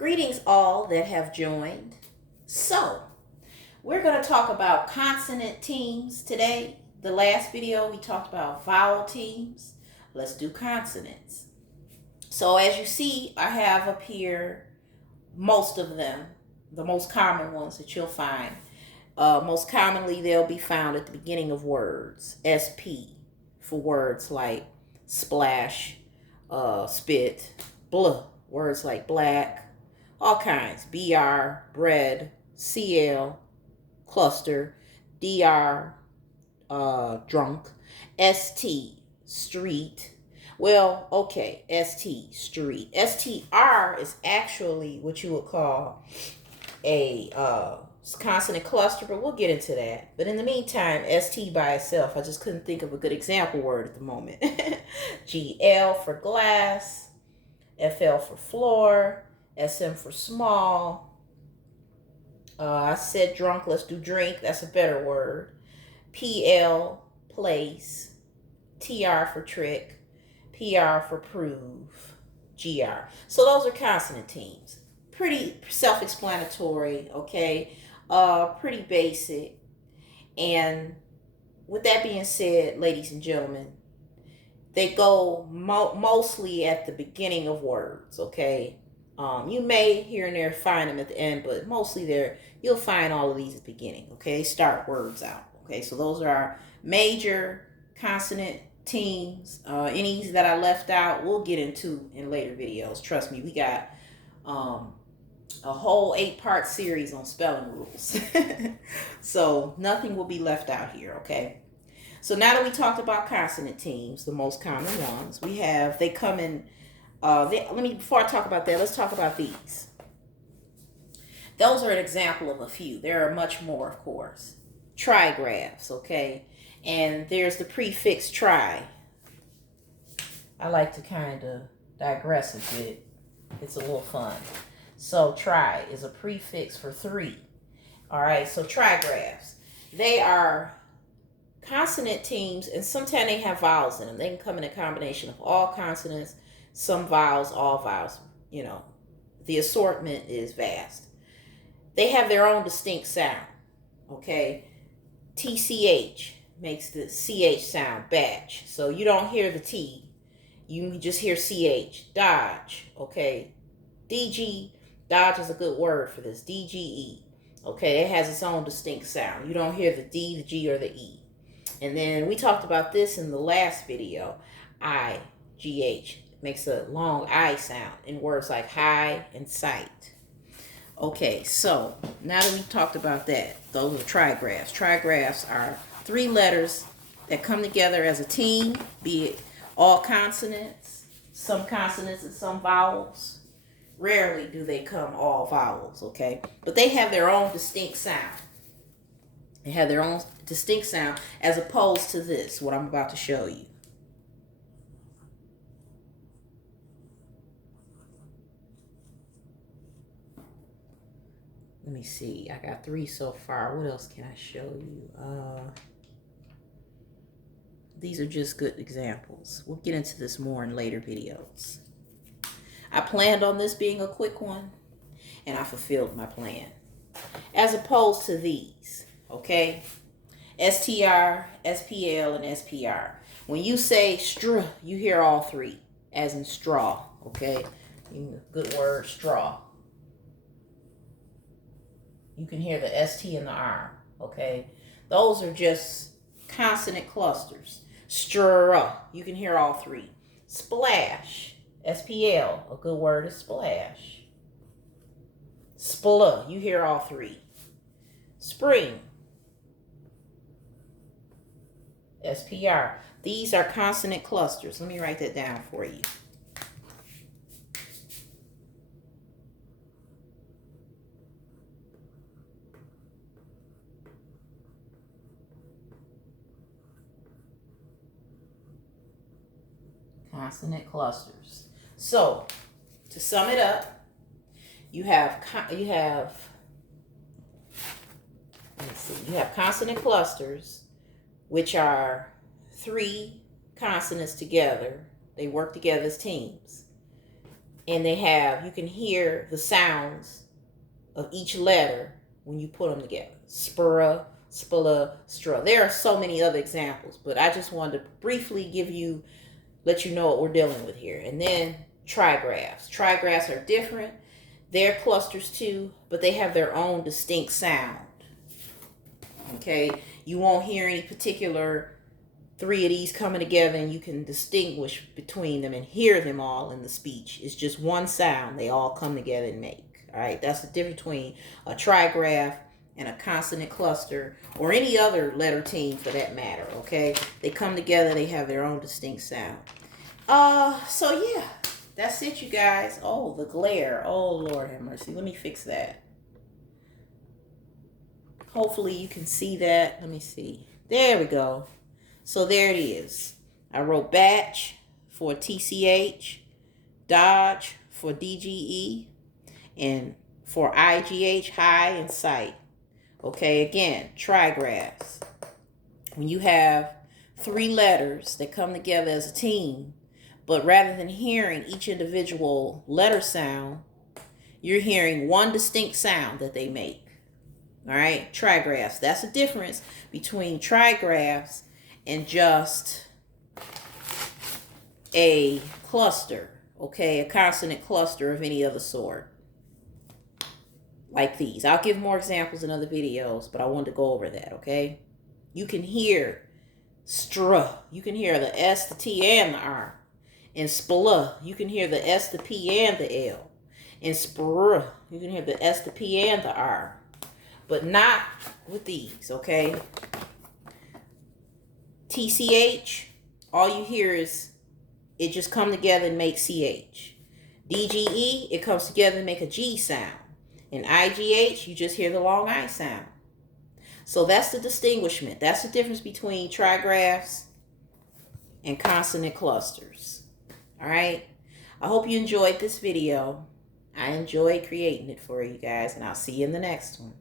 Greetings all that have joined. So, we're going to talk about consonant teams today. The last video we talked about vowel teams. Let's do consonants. So as you see, I have up here most of them, the most common ones that you'll find. Most commonly, they'll be found at the beginning of words. SP for words like splash, spit, blah, words like black, all kinds. BR, bread, CL, cluster, DR, drunk, ST, street. Well, okay, ST, street. STR is actually what you would call a consonant cluster, but we'll get into that. But in the meantime, ST by itself, I just couldn't think of a good example word at the moment. GL for glass, FL for floor, SM for small. I said drunk, let's do drink, that's a better word. PL, place, TR for trick, PR for prove, GR. So those are consonant teams. Pretty self-explanatory, okay? Pretty basic. And with that being said, ladies and gentlemen, they go mostly at the beginning of words, okay? You may here and there find them at the end, but mostly there you'll find all of these at the beginning, okay? Start words out, okay? So those are our major consonant teams. Any that I left out, we'll get into in later videos. Trust me, we got a whole 8-part series on spelling rules. So nothing will be left out here, okay? So now that we talked about consonant teams, the most common ones, they come in, before I talk about that, let's talk about these. Those are an example of a few. There are much more, of course. Trigraphs, okay? And there's the prefix tri. I like to kind of digress a bit. It's a little fun. So tri is a prefix for 3. All right, so trigraphs. They are consonant teams, and sometimes they have vowels in them. They can come in a combination of all consonants, some vowels, all vowels. You know, the assortment is vast. They have their own distinct sound, okay? TCH makes the CH sound, batch. So you don't hear the T, you just hear CH, dodge, okay? DG, dodge is a good word for this, DGE, okay? It has its own distinct sound. You don't hear the D, the G, or the E. And then we talked about this in the last video. IGH makes a long I sound in words like high and sight. Okay, so now that we've talked about that, those are trigraphs. Trigraphs are 3 letters that come together as a team, be it all consonants, some consonants and some vowels. Rarely do they come all vowels, okay? But they have their own distinct sound. They have their own distinct sound as opposed to this, what I'm about to show you. Let me see. I got 3 so far. What else can I show you? These are just good examples. We'll get into this more in later videos. I planned on this being a quick one, and I fulfilled my plan. As opposed to these, okay? STR, SPL, and SPR. When you say str, you hear all 3, as in straw, okay? Good word, straw. You can hear the ST and the R, okay? Those are just consonant clusters. Str, you can hear all 3. Splash, SPL, a good word is splash. Spl, you hear all 3. Spring, SPR. These are consonant clusters. Let me write that down for you. Consonant clusters. So, to sum it up, you have consonant clusters, which are 3 consonants together. They work together as teams. And they have, you can hear the sounds of each letter when you put them together. Spura, spula, stra. There are so many other examples, but I just wanted to briefly let you know what we're dealing with here. And then trigraphs. Trigraphs are different. They're clusters too, but they have their own distinct sound. Okay, you won't hear any particular 3 of these coming together and you can distinguish between them and hear them all in the speech. It's just one sound they all come together and make. All right, that's the difference between a trigraph and a consonant cluster, or any other letter team for that matter. Okay, they come together, they have their own distinct sound. So yeah, that's it, you guys. Oh, the glare. Oh, Lord have mercy. Let me fix that. Hopefully you can see that. Let me see. There we go. So there it is. I wrote batch for TCH, dodge for DGE, and for IGH, high, and sight. Okay, again, trigraphs. When you have 3 letters that come together as a team, but rather than hearing each individual letter sound, you're hearing one distinct sound that they make. All right, trigraphs. That's the difference between trigraphs and just a cluster, okay, a consonant cluster of any other sort, like these. I'll give more examples in other videos, but I wanted to go over that, okay? You can hear stra, you can hear the S, the T, and the R. In spla, you can hear the S, the P, and the L. In spr, you can hear the S, the P, and the R. But not with these, okay? TCH, all you hear is it just come together and make CH. DGE, it comes together and make a G sound. In IGH, you just hear the long I sound. So that's the distinguishment. That's the difference between trigraphs and consonant clusters. All right? I hope you enjoyed this video. I enjoyed creating it for you guys, and I'll see you in the next one.